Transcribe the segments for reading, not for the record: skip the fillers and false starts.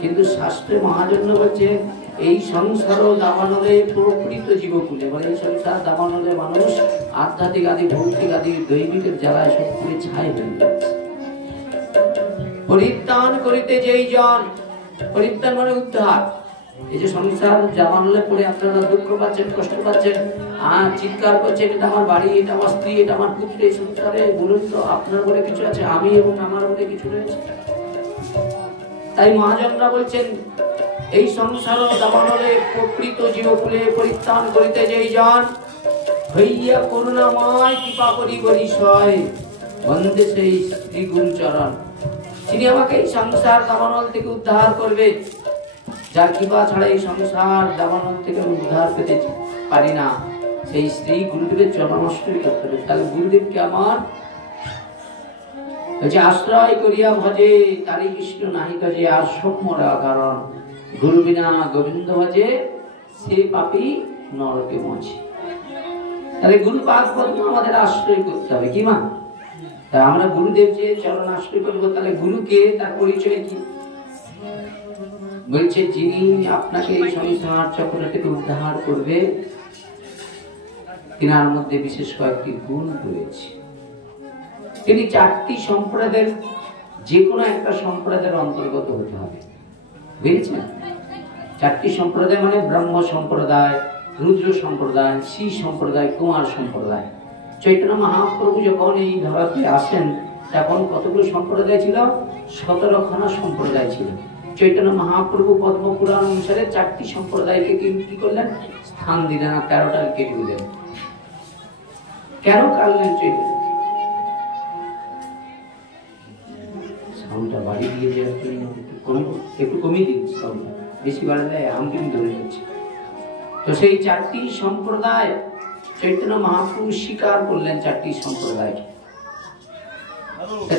কিন্তু শাস্ত্রে মহাজন্য বলছে এই সংসার দাবানলে প্রকৃত জীবকুলে, মানে এই সংসার দাবানলে মানুষ আধ্যাত্মিক আদি ভৌতিক আদি দৈবিকের জ্বালায় সবগুলি ছাই হয়ে যাচ্ছে। পরিত্রাণ করিতে যেই জন, পরিত্রাণ মানে উদ্ধার। এই যে সংসার দাবানলে পড়ে আপনারা দুঃখ পাচ্ছেন, কষ্ট পাচ্ছেন, আর চিৎকার করছেন, এটা আমার বাড়ি, এটা আমার স্ত্রী, এটা আমার পুত্র, এই সংসারে বলুন তো আপনার বলে কিছু আছে? আমি এবং আমার বলে কিছু রয়েছে? তাই মহাজনরা বলছেন এই সংসার দাবানলে প্রকৃত জীবকুলে পরিত্রাণ করিতে যেই জন, হইয়া করুণাময় কৃপা করি বিষয় বন্দে সেই শ্রী গুরুচরণ। তিনি আমাকে এই সংসার দাবানল থেকে উদ্ধার করবে, যার কৃপা ছাড়া এই সংসার দাবানল থেকে উদ্ধার পেতে পারি না, সেই শ্রী গুরুদেবের চরণাশ্রয় করতে হবে। তাহলে গুরুদেবকে আমার আশ্রয় করিয়া ভজে, তারি কৃষ্ণ নাহি কাজে আর সব মরা কারণ, গুরু বিনা গোবিন্দ ভজে সে পাপী নরকে মজে। তাহলে গুরু পাদ পদ্ম আমাদের আশ্রয় করতে হবে, কি মা? তা আমরা গুরুদেব যে চরণ আশ্রয় করবো, তাহলে গুরুকে তার পরিচয় কি? বলছে যিনি আপনাকে এই সংসার চক্র থেকে উদ্ধার করবে, তিনার মধ্যে বিশেষ কয়েকটি গুণ রয়েছে। তিনি চারটি সম্প্রদায়ের যে কোনো একটা সম্প্রদায়ের অন্তর্গত হতে হবে, বুঝেছেন? চারটি সম্প্রদায় মানে ব্রহ্ম সম্প্রদায়, রুদ্র সম্প্রদায়, শ্রী সম্প্রদায়, কুমার সম্প্রদায়। চৈতন্য মহাপ্রভু যখন এই ধরাতে আসেন তখন কতগুলো সম্প্রদায় ছিল? 17খানা সম্প্রদায় ছিল। চৈতন্য মহাপ্রভু পদ্মপুরাণ অনুসারে চারটি সম্প্রদায়কে কি করলেন? স্থান দিলেন, আর 13টা কেটে দিলেন। কেন কাটলেন চৈতন্য? সাউন্ডটা বাড়িয়ে দিয়ে যে একটু কমিয়ে দিন, সাউন্ড বেশি বাড়ালে আমি কিন্তু ধরে যাচ্ছি। তো সেই চারটি সম্প্রদায় চৈতন্য মহাপ্রভু স্বীকার করলেন, চারটি সম্প্রদায়কে।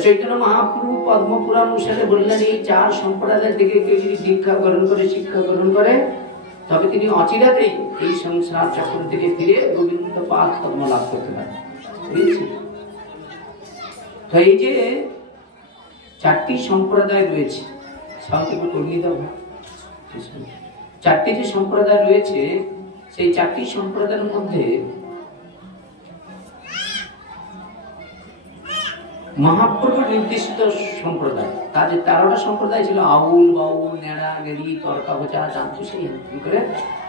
চৈতন্য মহাপ্রভু পদ্মপুরাণ অনুসারে বললেন এই চার সম্প্রদায় থেকে কেউ যদি দীক্ষা গ্রহণ করে, শিক্ষা গ্রহণ করে, তবে তিনি অচিরাতেই এই সংসার চক্র থেকে ফিরে গোবিন্দ পাদ পদ্ম লাভ করতে পারেন। তো এই যে চারটি সম্প্রদায় রয়েছে, চারটি যে সম্প্রদায় রয়েছে, সেই চারটি সম্প্রদায়ের মধ্যে মহাপ্রভুর নির্দিষ্ট সম্প্রদায়, তাদের 13টা সম্প্রদায় ছিল। আউল, বাউল, নেড়া, গেরি, তর্কা, বোচা, চাঁদু, সেই করে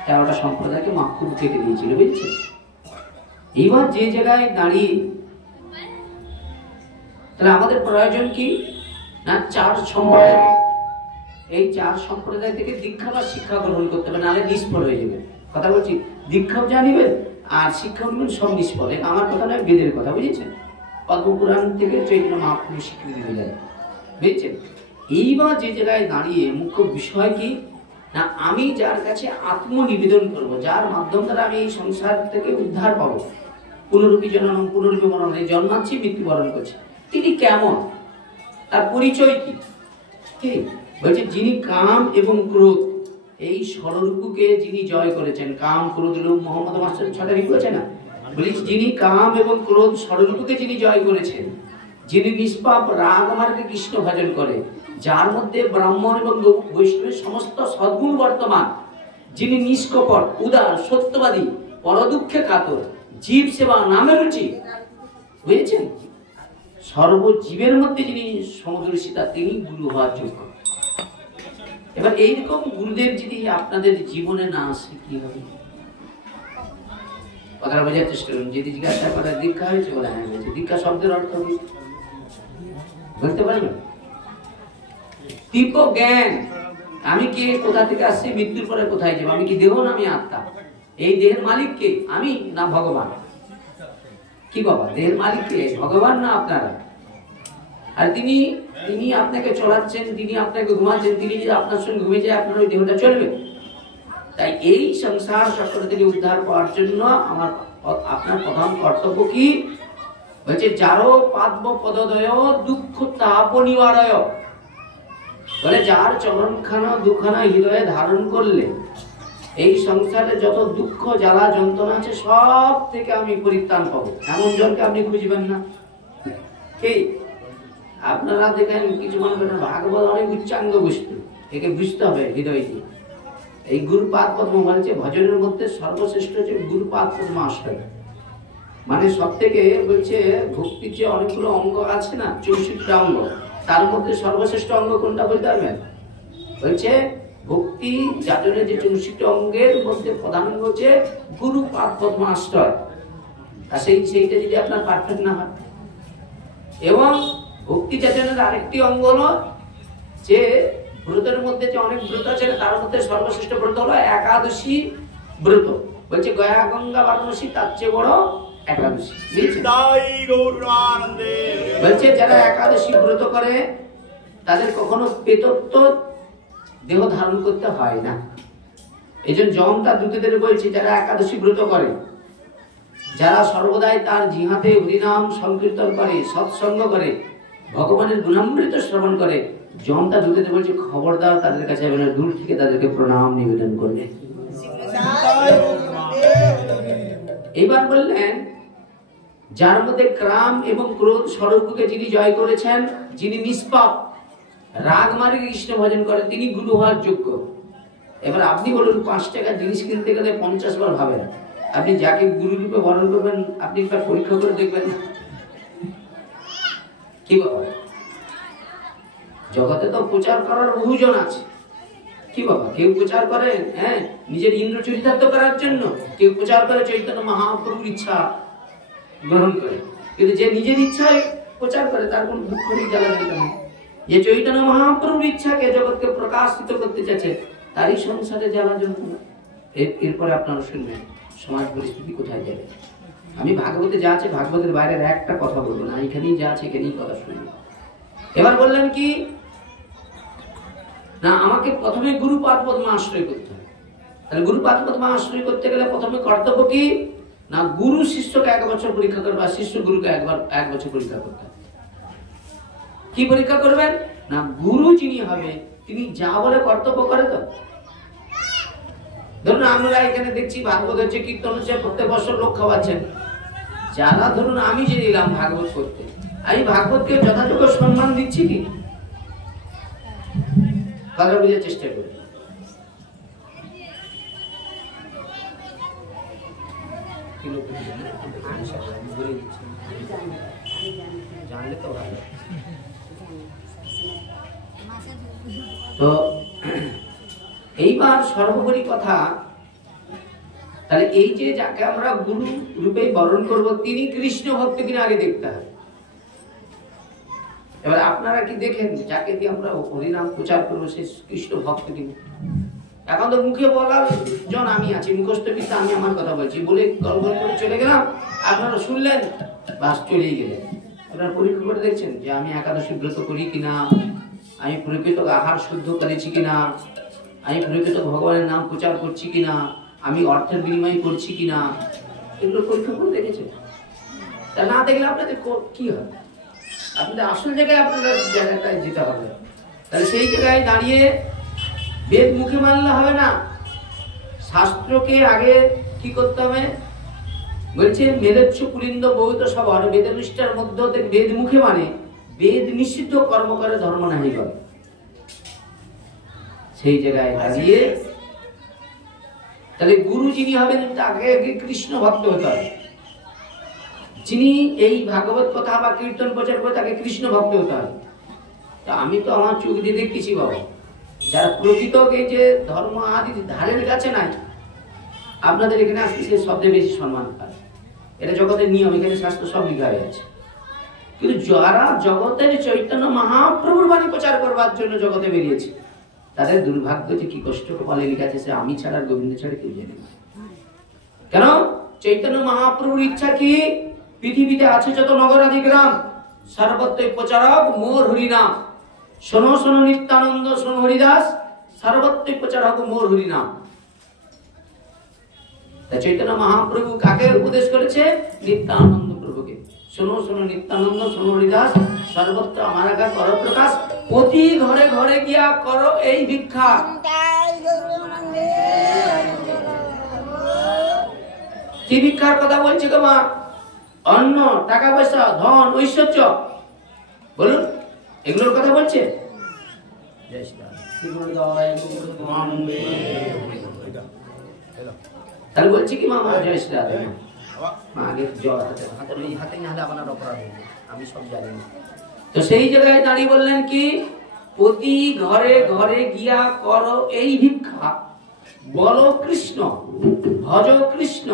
13টা সম্প্রদায়কে মহাপ্রভু থেকে দিয়েছিল, বুঝছে? এইবার যে জায়গায় দাঁড়িয়ে তাহলে আমাদের প্রয়োজন কি না? চার সম্প্রদায়, এই চার সম্প্রদায় থেকে দীক্ষা বা শিক্ষা গ্রহণ করতে হবে, নাহলে নিষ্ফল হয়ে যাবে। কথা বলছি, দীক্ষাও জানিবেন আর শিক্ষা নেবেন, সব নিষ্ফল। আমার কথা নয়, বেদের কথা, বুঝেছেন? পদ্মপুরাণ থেকে চৈতন্য মহাপ্রভু স্বীকৃতি দিলেন, বুঝছেন? এইবার যে জায়গায় দাঁড়িয়ে মুখ্য বিষয় কি না, আমি যার কাছে আত্মনিবেদন করব, যার মাধ্যম দ্বারা আমি এই সংসার থেকে উদ্ধার পাবো, পুনরূপী জন্ম পুনরূপী মরণ, জন্মাচ্ছি মৃত্যুবরণ করছি, তিনি কেমন, তার পরিচয় কি? বলছে যিনি কাম এবং ক্রোধ এই ষড়রূপকে যিনি জয় করেছেন, কাম ক্রোধ লোভ, মোহাম্মদ মাস্টার ছটা লিখেছে না, বলিস যিনি কাম এবং ক্রোধ ষড়রূপকে যিনি জয় করেছেন, যিনি নিষ্পাপ রাগ মার্গে কৃষ্ণ ভজন করে, যার মধ্যে ব্রাহ্মণ এবং বৈষ্ণবের সমস্ত সদ্গুণ বর্তমান, যিনি নিষ্কপট, উদার, সত্যবাদী, পরদুঃখে কাতর, জীব সেবা নামে রুচি, বুঝেছেন? সর্বজীবের মধ্যে যিনি সমদর্শিতা, তিনি গুরু হওয়ার যোগ্য। এবার এইরকম গুরুদেব যদি আপনাদের জীবনে না আসে কি হবে? কথাটা বোঝার চেষ্টা করুন। যদি জিজ্ঞাসা করে দীক্ষা হয়েছে, বলে হ্যাঁ হয়েছে। দীক্ষা শব্দের অর্থ কি বলতে পারবেন? তীব্র জ্ঞান, আমি কে, কোথা থেকে আসছি, মৃত্যুর পরে কোথায় যাবো, আমি কি দেহ না আমি আত্মা, এই দেহের মালিক কে, আমি না ভগবান? কি বাবা, দেহের মালিক কে, ভগবান না আপনারা? আর তিনি তিনি আপনাকে চলাচ্ছেন, তিনি আপনাকে ঘুমাচ্ছেন, তিনি যদি আপনার সঙ্গে ঘুমিয়ে যায় আপনার ওই দেহটা চলবে? তাই এই সংসার চক্র থেকে উদ্ধার পাওয়ার জন্য আমার আপনার প্রধান কর্তব্য কি? বলছে যারো পাদ্ম পদদয় দুঃখ তাপ নিবারয়, বলে যার চরণখানা দুখানা হৃদয়ে ধারণ করলে এই সংসারে যত দুঃখ জ্বালা যন্ত্রণা আছে সব থেকে আমি পরিত্রাণ পাবো, এমন জনকে আপনি খুঁজবেন না। কি আপনারা দেখেন কিছু মনে করেন ভাগবত অনেক উচ্চাঙ্গ বস্তু, একে বুঝতে হবে হৃদয় দিয়ে। এই গুরুপাদ পদ্ম বলছে ভজনের মধ্যে সর্বশ্রেষ্ঠ হচ্ছে গুরুপাদ পদ্ম আশ্রয়। মানে সব থেকে বলছে ভক্তির যে অনেকগুলো অঙ্গ আছে না, 64টা অঙ্গ, তার মধ্যে সর্বশ্রেষ্ঠ অঙ্গ কোনটা বলতে পারবেন? বলছে ভক্তি যাজনের যে 64টা অঙ্গের মধ্যে প্রধান অঙ্গ হচ্ছে গুরুপাদ পদ্ম আশ্রয়। আর সেইটা যদি আপনার পারফেক্ট না হয়, এবং ভক্তি যাজনের আরেকটি অঙ্গ হলো যে ব্রতের মধ্যে যে অনেক ব্রত আছে তার মধ্যে সর্বশ্রেষ্ঠ ব্রত হলো একাদশী ব্রত। বলছে গয়া গঙ্গা বারাণসী তার চেয়ে বড় একাদশী। বলছে যারা একাদশী ব্রত করে তাদের কখনো প্রেতত্ব দেহ ধারণ করতে হয় না। এই জন্য যমটা দূতদের বলছে যারা একাদশী ব্রত করে, যারা সর্বদাই তার জিহাতে হরিনাম সংকীর্তন করে, সৎসঙ্গ করে, ভগবানের গুণামৃত শ্রবণ করে, যমটা দূতদের বলছে খবরদার তাদের কাছে যাবে না, দূর থেকে তাদেরকে প্রণাম নিবেদন করবে। এবার বললেন যার মধ্যে কাম এবং ক্রোধ স্বরূপকে যিনি জয় করেছেন, যিনি নিষ্পাপ রাগ মারে কৃষ্ণ ভজন করে, তিনি গুরু হওয়ার যোগ্য। এবার আপনি বলুন 5 টাকার জিনিস কিনতে গেলে 50 বার ভাবেন। আপনি যাকে গুরু রূপে বরণ করবেন আপনি একবার পরীক্ষা করে দেখবেন কি বাবা। জগতে তো প্রচার করার বহুজন আছে, কি বাবা, কেউ প্রচার করে নিজের ইন্দ্র চরিতার্থ করার জন্য, কেউ প্রচার করে চৈতন্য মহাপ্রভুর ইচ্ছা গ্রহণ করে, কিন্তু যে নিজের ইচ্ছায় প্রচার করে তার কোন দুঃখ নেই, জ্বালা নেই। যে চৈতন্য মহাপ্রভুর ইচ্ছাকে জগৎকে প্রকাশিত করতে চাচ্ছে তারই সংসারে জ্বালা যন্ত্রণা। এরপরে আপনারা শুনবেন সমাজ পরিস্থিতি কোথায় যাবে। আমি ভাগবতে যা আছে ভাগবতের বাইরের একটা কথা বলবো না, এখানেই যা আছে এখানেই কথা শুনবো। এবার বললেন কি না, আমাকে প্রথমে গুরুপাদ পদ্ম আশ্রয় করতে হবে। তাহলে গুরুপাদ পদ্ম আশ্রয় করতে গেলে প্রথমে কর্তব্য কি না, গুরু শিষ্যকে 1 বছর পরীক্ষা করবে, আর শিষ্য গুরুকে 1 বছর পরীক্ষা করতে হবে। কি পরীক্ষা করবেন না, গুরু যিনি হবে তিনি যা বলে কর্তব্য করে তো। ধরুন আমরা এখানে দেখছি ভাগবত হচ্ছে, কীর্তন হচ্ছে, প্রত্যেক বছর লোক খাওয়াচ্ছেন। যারা ধরুন আমি যে এলাম ভাগবত করতে, আমি ভাগবতকে যথাযোগ্য সম্মান দিচ্ছি কি? কথা বুঝার চেষ্টা করি। জানলে তো ভালো। তো এইবার সর্বোপরি কথা, তাহলে এই যে যাকে আমরা গুরু রূপে বরণ করব তিনি কৃষ্ণ ভক্ত কিনা আগে দেখতে হবে। এবার আপনারা কি দেখেন যাকে দিয়ে আমরা হরিনাম প্রচার করবো সে কৃষ্ণ ভক্ত কিনা? এখন তো মুখে বলার জন আমি আছি, মুখস্থ বিদ্যা আমি আমার কথা বলছি বলে গল্প করে চলে গেলাম, আপনারা শুনলেন বাস চলেই গেলেন। আপনারা পরীক্ষা করে দেখছেন যে আমি একাদশী ব্রত করি কিনা, আমি প্রকৃত আহার শুদ্ধ করেছি কিনা, আমি প্রকৃত ভগবানের নাম প্রচার করছি কিনা, আমি অর্থের বিনিময় করছি কিনা, এগুলো পরীক্ষা করে দেখেছেন? তা না দেখলে আপনাদের কি হয়? আপনাদের আসল জায়গায় আপনাদের জায়গাটায় যেতে হবে। তাহলে সেই জায়গায় দাঁড়িয়ে বেদ মুখে মানলে হবে না, শাস্ত্রকে আগে কি করতে হবে? বলছে মেদেচ্ছ পুলিন্দ বহুত সবার বেদ নিষ্ঠার মধ্যে বেদ মুখে মানে বেদ নিষিদ্ধ কর্ম করে ধর্ম নাহি করে। সেই জায়গায় দাঁড়িয়ে তাহলে গুরু যিনি হবেন তাকে কৃষ্ণ ভক্ত হতে হবে। যিনি এই ভাগবত কথা বা কীর্তন প্রচার করে তাকে কৃষ্ণ ভক্ত হতে হবে। তা আমি তো আমার চোখ দিয়ে দেখতেছি বাবা, যারা প্রকৃত এই যে ধর্ম আদি ধারের কাছে নাই, আপনাদের এখানে আসতে সে সবচেয়ে বেশি সম্মান পায়। এটা জগতের নিয়ম, এখানে শাস্ত্র সব লেখা হয়ে আছে। কিন্তু যারা জগতের চৈতন্য মহাপ্রভুর বাণী প্রচার করবার জন্য জগতে বেরিয়েছে তাদের দুর্ভাগ্য যে কি কষ্ট কপালে লেখা আছে, সে আমি ছাড়া গোবিন্দ ছাড়া কেউ জানে না। কেন? চৈতন্য মহাপ্রভুর ইচ্ছা কি পৃথিবীতে আছে যত নগর আদি গ্রাম সর্বত্রই প্রচারক মোর হরিনাম। শোনো শোনো নিত্যানন্দ শোনো হরিদাস, সর্বত্রই প্রচারক মোর হরিনাম। চৈতন্য মহাপ্রভু কাকে উপদেশ করেছে? নিত্যানন্দ প্রভুকে। শোনো শোনো নিত্যানন্দ শোনো হরিদাস, সর্বত্র আমার আজ্ঞা করো প্রকাশ, প্রতি ঘরে ঘরে গিয়া করো এই ভিক্ষা। কি ভিক্ষার কথা বলছে গো মা? অন্ন, টাকা পয়সা, ধন, ঐশ্বর্য, বলুন এগুলোর কথা বলছে? তাহলে বলছি কি মামা জয় শ্রী রাধে মা আগে জল হাতে না হলে আপনার অপরাধ হবে, আমি সব জানি না। তো সেই জায়গায় দাঁড়িয়ে বললেন কি প্রতি ঘরে ঘরে গিয়া করো এই ভিক্ষা, বলো কৃষ্ণ, ভজ কৃষ্ণ,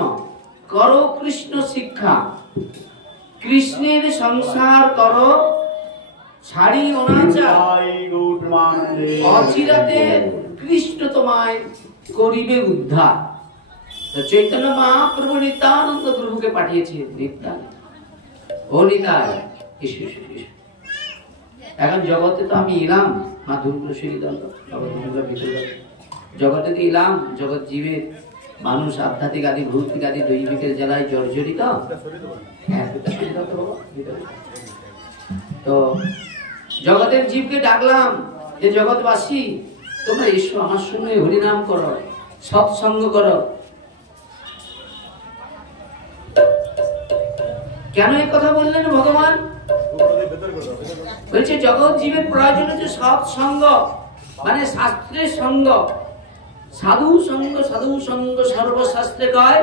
করো কৃষ্ণ শিক্ষা, কৃষ্ণের সংসার করো ছাড়ি অনাচার, অচিরাতে কৃষ্ণ তোমায় করিবে উদ্ধার। তো চৈতন্য মহাপ্রভু নিত্যানন্দ প্রভুকে পাঠিয়েছে নিত্যায়, ও নিতায় ইসু ইসু। এখন জগতে তো আমি এলাম মা দুর্গেশ্বরী দণ্ড জগতে তো এলাম, জগৎ জীবের মানুষ আধ্যাত্মিক আদি ভৌতিক আদি দৈবিকের জ্বালায় জর্জরিত। তো জগতের জীবকে ডাকলাম যে জগৎবাসী তোমরা এসো আমার সঙ্গে হরিনাম করো, সৎসঙ্গ করো। কেন এই কথা বললেন ভগবান? বলছে জগৎ জীবের প্রয়োজন হচ্ছে সৎসঙ্গ, মানে শাস্ত্রের সঙ্গ। সাধু সঙ্গ, সাধু সঙ্গ সর্বশাস্ত্রে কয়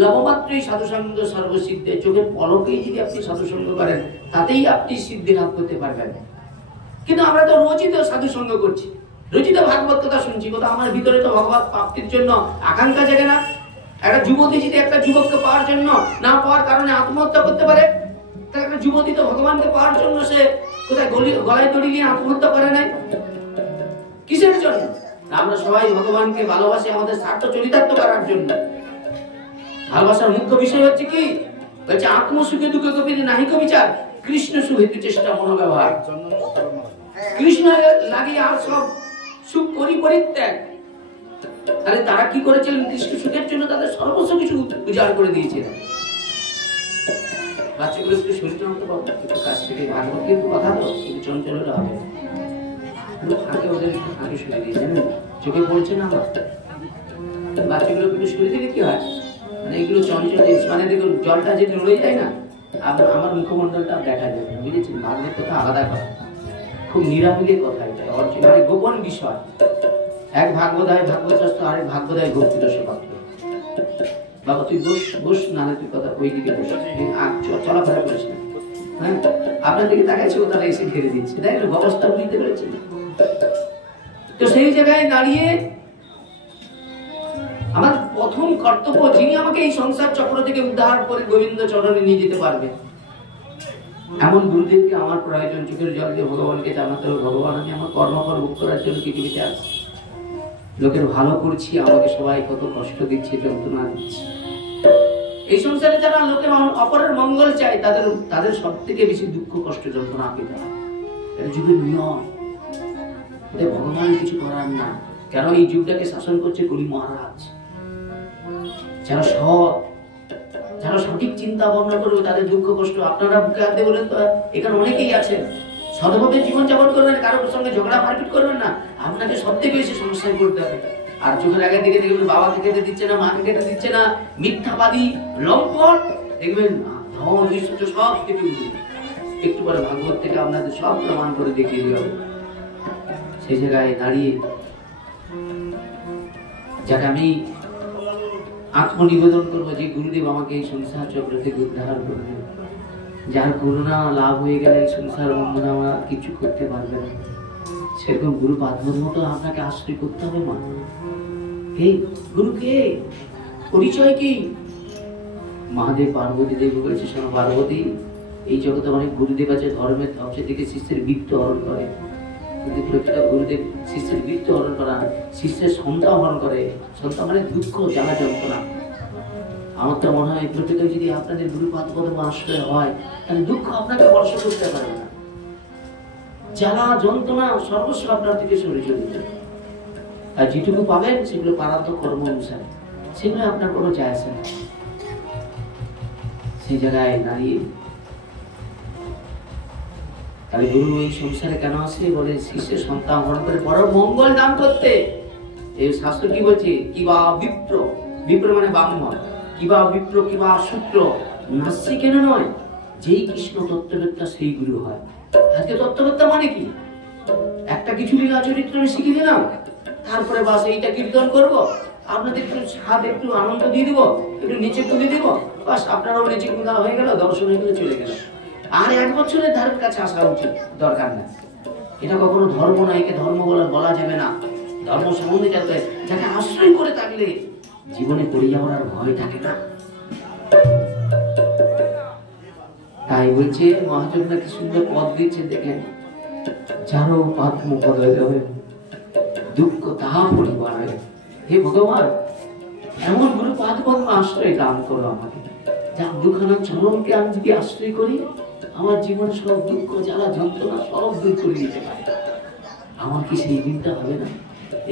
লবমাত্রই সাধু সঙ্গ সর্বসিদ্ধে। চোখের পলকেই যদি আপনি সাধু সঙ্গ করেন তাতেই আপনি সিদ্ধি লাভ করতে পারবেন। কিন্তু আমরা তো রোজই তো সাধু সঙ্গ করছি, রোজই তো ভাগবত কথা শুনছি, কোথাও আমার ভিতরে তো ভগবত প্রাপ্তির জন্য আকাঙ্ক্ষা জাগে না। একটা যুবতী যদি একটা যুবককে পাওয়ার জন্য না পাওয়ার কারণে আত্মহত্যা করতে পারে, তাহলে একটা যুবতী তো ভগবানকে পাওয়ার জন্য সে কোথায় গলায় দড়ি নিয়ে আত্মহত্যা করে নাই? কিসের জন্য? আমরা সবাই ভগবানকে ভালোবাসি আমাদের স্বার্থ চরিতার্থ করার জন্য। ভালোবাসার মুখ্য বিষয় হচ্ছে কি? বলছে আত্মসুখে দুঃখে কবির নাহিক বিচার, কৃষ্ণ সুখে চেষ্টা মনোব্যবহার। কৃষ্ণ লাগিয়ে আর সব সুখ করি পরিত্যাগ। তাহলে তারা কি করেছিলেন? কৃষ্ণ সুখের জন্য তাদের সর্বস্ব কিছু উজাড় করে দিয়েছিলেন। বাচ্চাগুলো একটু শরীরটা মতো পাবো, একটু কাছ থেকে ভাগবত কিন্তু কথা তো একটু চঞ্চল হলে হবে। ফাঁকে ওদের একটু ফাঁকে শুনে দিয়ে জানেন, চোখে পড়ছে না আমার বাচ্চাগুলো একটু শুনে দিলে কি হয়, মানে এগুলো চঞ্চল মানে দেখুন জলটা যে নড়ে যায় না, আমার মুখমন্ডলটা দেখা যাবে, বুঝেছেন? ভাগবত কথা আলাদা কথা, খুব নিরামিলে কথা, এটা অরিজিনালি গোপন বিষয়। এক ভাগবত হয় ভাগবত শাস্ত্র, আরেক ভাগবত হয় ভক্তি রস পাত্র। বাবা তুই বস বস, নাহলে তুই কথা ওই দিকে বস, চলাফেরা করিস না। হ্যাঁ, আপনার দিকে তাকাইছে, ও তারা এসে ঘিরে দিচ্ছে, তাই না? ব্যবস্থা বুঝতে পেরেছেন? তো সেই জায়গায় দাঁড়িয়ে আমার প্রথম কর্তব্য, যিনি আমাকে এই সংসার চক্র থেকে উদ্ধার করে গোবিন্দ চরণে নিয়ে যেতে পারবে এমন গুরুদেবকে আমার প্রয়োজন। চোখের জল দিয়ে ভগবানকে জানাতে হবে, ভগবান আমি আমার কর্মফল ভোগ করার জন্য পৃথিবীতে আসছি, লোকের ভালো করছি, আমাকে সবাই কত কষ্ট দিচ্ছে, যন্ত্রণা দিচ্ছে। এই সংসারে যারা লোকের অপরের মঙ্গল চায় তাদের সব থেকে বেশি দুঃখ কষ্ট যন্ত্রণা পেতে হয়। এটা যুগের নিয়ম, এটা ভগবান কিছু করার না। কেন এই যুগটাকে শাসন করছে কলি মহারাজ। যারা সৎ, যারা সঠিক চিন্তা ভাবনা করবে তাদের দুঃখ কষ্ট আপনারা বুকে হাতে বলেন তো, এখানে অনেকেই আছেন সদভাবে জীবনযাপন করবেন, কারোর সঙ্গে ঝগড়া মারপিট করবেন না, আপনাকে সব থেকে বেশি সমস্যায় পড়তে হবে। আর চোখের আগে দিকে দেখবেন বাবাকে খেতে দিচ্ছে না, মাকে খেতে দিচ্ছে না, মিথ্যাবাদী লম্পট, দেখবেন ধন ঐশ্বর্য সব কেটে উঠবে। একটু পরে ভাগবত থেকে আপনাদের সব প্রমাণ করে দেখিয়ে দেওয়া হবে। সেই জায়গায় দাঁড়িয়ে যাকে আমি আত্মনিবেদন করবো, যে গুরুদেব আমাকে এই সংসার চক্র থেকে উদ্ধার করবে, যার করুণা লাভ হয়ে গেলে সংসার বন্ধন আমরা কিছু করতে পারবে না, সেরকম গুরু পাদর মতো আপনাকে আশ্রয় করতে হবে। মা এই গুরু কে, পরিচয় কি? মহাদেব পার্বতী দেব বলেছে, শোনো পার্বতী, এই জগতে অনেক গুরুদেব আছে, ধর্মের ধ্বংস থেকে শিষ্যের বৃত্ত হরণ করে, কিন্তু প্রকৃত গুরুদেব শিষ্যের বৃত্ত হরণ করা, শিষ্যের সন্তান হরণ করে। সন্তান মানে দুঃখ, জ্বালা, যন্ত্রণা। আমার তো মনে হয় প্রকৃত যদি আপনাদের গুরুপাদ পদম আশ্রয় হয়, তাহলে দুঃখ আপনাকে স্পর্শ করতে পারবে না, জ্বালা যন্ত্রণা সর্বস্ব আপনার থেকে সরে চলে যাবে। আর যেটুকু পাবেন সেগুলো পারান্ত কর্ম অনুসারে, সেগুলো আপনার কোনো যায় আসে না। সেই জায়গায় দাঁড়িয়ে তাহলে গুরু এই সংসারে কেন আসে? বলে শিষ্যের সন্তান হরণ করে বড় মঙ্গল দান করতে। এই শাস্ত্র কি বলছে? কিবা বিপ্র, বিপ্র মানে ব্রাহ্মণ, কিবা বিপ্র কিবা সূত্র, নাস্যি কেন নয়, যেই কৃষ্ণ তত্ত্ববেত্তা সেই গুরু হয়। আজকে তত্ত্ববেত্তা মানে কি? একটা কিছু লীলা চরিত্র আমি শিখে দিলাম, তারপরে বাস এইটা কীর্তন করবো, আপনাদের একটু স্বাদ একটু আনন্দ দিয়ে দিব, একটু নিচে তুলে দিব, বাস আপনারাও নিচে তুলে হয়ে গেল, দর্শন হয়ে গেলে চলে গেল। আর 1 বছরের ধারের কাছে আসা উচিত দরকার না। এটা কখনো ধর্ম না, একে ধর্ম বলা যাবে না। ধর্ম সম্বন্ধে যাকে আশ্রয় করে থাকলে জীবনে পড়ে যাওয়ার আর ভয় থাকে না। তাই বলছে মহাজন কি সুন্দর পদ দিচ্ছে দেখেন, যারো পাত্ম পদয় দুঃখ তাহা পরিবার। হে ভগবান, এমন গুরু পাদ পদ্ম আশ্রয় দান করো আমাকে, যা দুখানা চরণকে আমি যদি আশ্রয় করি, আমার জীবন সব দুঃখ জ্বালা যন্ত্রণা সব দূর করে দিতে পারে। আমার কি সেই দিনটা হবে না?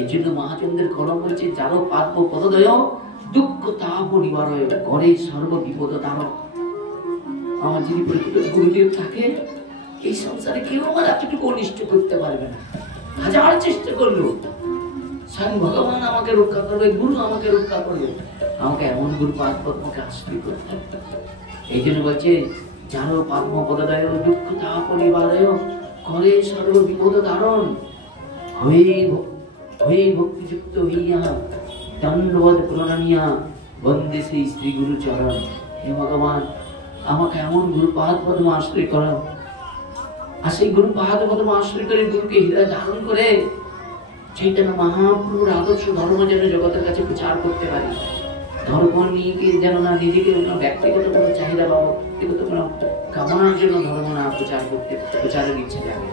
এই জন্য মহাচন্দ্রের কলম বলছে, যারো পাদ্ম পদদয় দুঃখ তাহা পরিবার ঘরে সর্ব বিপদ তারক। আমার যিনি পরিচিত গুরুদেব থাকে, এই সংসারে কেউ আমার এতটুকু অনিষ্ট করতে পারবে না। হাজার চেষ্টা করলো, স্বয়ং ভগবান আমাকে রক্ষা করবে, গুরু আমাকে রক্ষা করবে। আমাকে এমন গুরু পাদ পদ্মকে আশ্রয় করতে হবে। এই জন্য বলছে, যারো পাদ্ম পদদয় দুঃখ তাহা পরিবারয় ঘরে সর্ব বিপদ ধারণ। হয়ে ভক্তিযুক্ত হইয়া দণ্ডবধ প্রণামিয়া বন্দে সেই শ্রী গুরু চরণ। হে ভগবান, আমাকে এমন গুরু পাদ পদ্ম আশ্রয় করো, আর সেই গুরু পাদ পদ্ম আশ্রয় করে গুরুকে হৃদয় ধারণ করে চৈতন্য মহাপ্রভুর আদর্শ ধর্ম যেন জগতের কাছে প্রচার করতে পারি। ধর্ম নিয়ে যেন না নিজেকে ব্যক্তিগত কোনো চাহিদা বা ব্যক্তিগত কোনো কামনার জন্য ধর্ম না প্রচারের ইচ্ছে জাগে।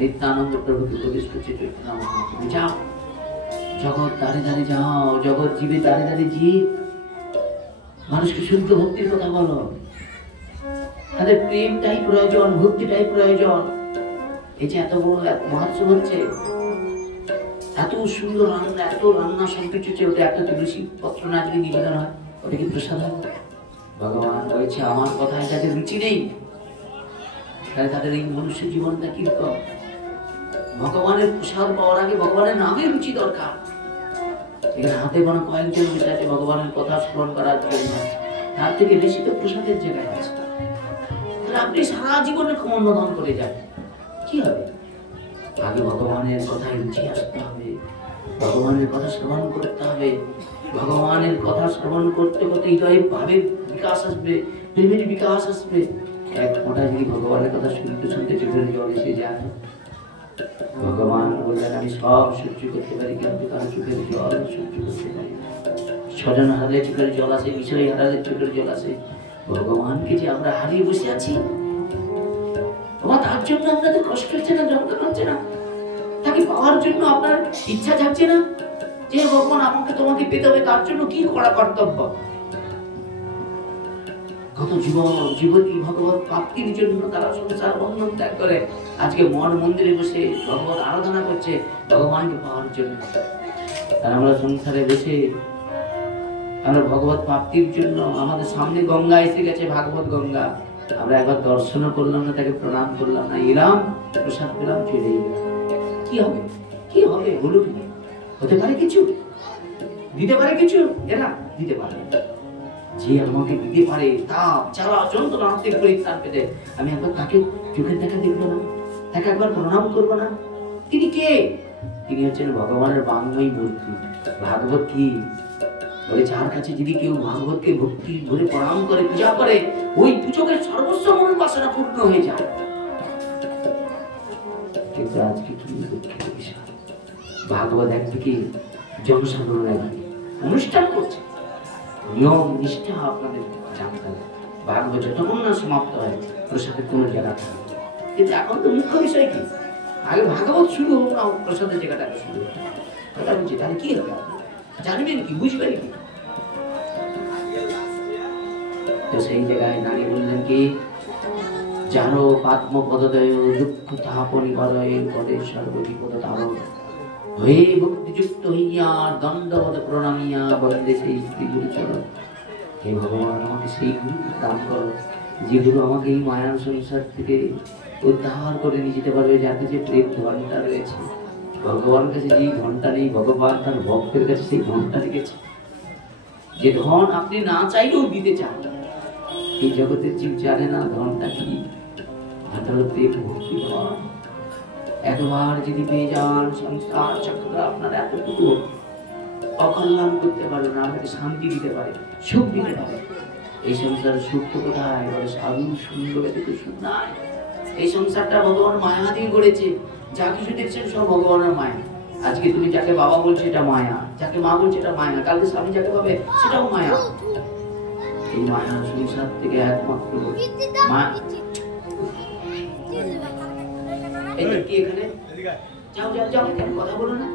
নিত্যানন্দ প্রভুকে প্রবেশ করছে চৈতন্য মহাপ্রভু, যাও জগৎ দাঁড়ে দাঁড়িয়ে যাও, জগৎ জীবে দাঁড়িয়ে দাঁড়িয়ে জীব, মানুষকে শুদ্ধ ভক্তির কথা বলো। তাদের প্রেমটাই প্রয়োজন, ভক্তিটাই প্রয়োজন। এই যে এত বড় মহোৎসব হচ্ছে, এত সুন্দর রান্না, এত রান্না সবকিছু ওটা এত তুলসী পত্র না যদি নিবেদন হয়, ওটা কি প্রসাদ হবে? ভগবান বলছে, আমার কথায় যাদের রুচি নেই, তাহলে তাদের এই মনুষ্য জীবনটা কিরকম? ভগবানের প্রসাদ পাওয়ার আগে ভগবানের নামে রুচি দরকার। এখানে হাতে গোনা কয়েকজন বসে আছে ভগবানের কথা স্মরণ করার জন্য, তার থেকে বেশি তো প্রসাদের জায়গায় আছে। তাহলে আপনি সারা জীবনে ক্ষমতান করে যাবেন, কি হবে? আগে ভগবানের কথায় রুচি আসতে হবে, ভগবানের কথা শ্রবণ করতে হবে। ভগবানের কথা শ্রবণ করতে করতে হৃদয়ে ভাবের বিকাশ আসবে, প্রেমের বিকাশ আসবে। এক ফোঁটা যদি ভগবানের কথা শুনতে শুনতে চোখের জল এসে যায়, ভগবান বললেন, আমি সব সহ্য করতে পারি, কিন্তু কারো চোখের জল সহ্য করতে পারি। স্বজন হারালে চোখের জল আসে, বিষয় হারালে চোখের জল আসে। ভগবানকে যে আমরা হারিয়ে বসে আছি, তার জন্য আপনাদের কষ্ট হচ্ছে না, যন্ত্রণা হচ্ছে না? তাকে পাওয়ার জন্য আপনার ইচ্ছা থাকছে না যে ভগবান আমাকে তোমাকে পেতে হবে, তার জন্য কি করা কর্তব্য? কত যুবক যুবতী ভগবত প্রাপ্তির জন্য তারা সংসার বন্ধন ত্যাগ করে আজকে মঠ মন্দিরে বসে ভগবত আরাধনা করছে ভগবানকে পাওয়ার জন্য। আর আমরা সংসারে বসে আমরা ভগবত প্রাপ্তির জন্য, আমাদের সামনে গঙ্গা এসে গেছে, ভাগবত গঙ্গা, আমরা একবার দর্শনও করলাম না, তাকে প্রণাম করলাম না, এলাম প্রসাদ পেলাম, চলে গেলাম। কি হবে? কি হবে বলুন? হতে পারে কিছু? দিতে পারে কিছু? এরা দিতে পারে। যে আমাকে দিতে পারে তাপ জ্বালা যন্ত্রণা আত্মিক পরিত্রাণ পেতে, আমি একবার তাকে চোখের দেখা দেখবো না, তাকে একবার প্রণাম করবো না? তিনি কে? তিনি হচ্ছেন ভগবানের বাংময়ী মূর্তি। ভাগবত কি বলে, যার কাছে যদি কেউ ভাগবতকে ভক্তি ভরে প্রণাম করে, পূজা করে, ওই পূজকের সর্বস্ব মনের বাসনা পূর্ণ হয়ে যায়। কিন্তু আজকে কি দুঃখের বিষয়, ভাগবত একদিকে জনসাধারণ একদিকে অনুষ্ঠান করছে, নিয়ম নিষ্ঠা আপনাদের জানতে হবে। ভাগবত যতক্ষণ না সমাপ্ত হয় প্রসাদের কোনো জায়গা থাকে। কিন্তু এখন তো মুখ্য বিষয় কি, আগে ভাগবত শুরু হোক না, প্রসাদের জায়গাটা শুরু হোক। কথা বলছি, তাহলে কি হবে? জানবেন কি, বুঝবেন কি? তো সেই জায়গায় দাঁড়িয়ে বললেন কি, যারো পাত্ম পদদয় দুঃখ তাহা পরিবারয় পদে সর্ববিপদ তারণ। হয়ে ভক্তিযুক্ত হইয়া দণ্ডবধ প্রণামিয়া বন্দে সেই শ্রী গুরু চরণ। হে ভগবান, আমাকে সেই গুরু দান করো, যে গুরু আমাকে এই মায়ার সংসার থেকে উদ্ধার করে নিয়ে যেতে পারবে, যার কাছে প্রেম ঘন্টা রয়েছে। ভগবানের কাছে যেই ঘন্টা নেই, ভগবান তার ভক্তের কাছে সেই ঘন্টা রেখেছে। যে ধন আপনি না চাইলেও দিতে চান। এই জগতের জীব জানে না ধনটা কি, ধন আদালতে ভর্তি হন, একবার যদি পেয়ে যান সংসার চক্র আপনার এতটুকু অকল্যাণ করতে পারে না, আপনাকে শান্তি দিতে পারে, সুখ দিতে পারে। এই সংসার সুখ তো কোথায়, বলে সাধু সুন্দর এদিকে সুখ নাই। এই সংসারটা ভগবান মায়া দিয়ে গড়েছে, যা কিছু দেখছেন সব ভগবানের মায়া। আজকে তুমি যাকে বাবা বলছো এটা মায়া, যাকে মা বলছো এটা মায়া, কালকে স্বামী যাকে পাবে সেটাও মায়া। এই মায়া সংসার থেকে একমাত্র মা। এটা কি এখানে? যাও যাও যাও, কথা বলো না।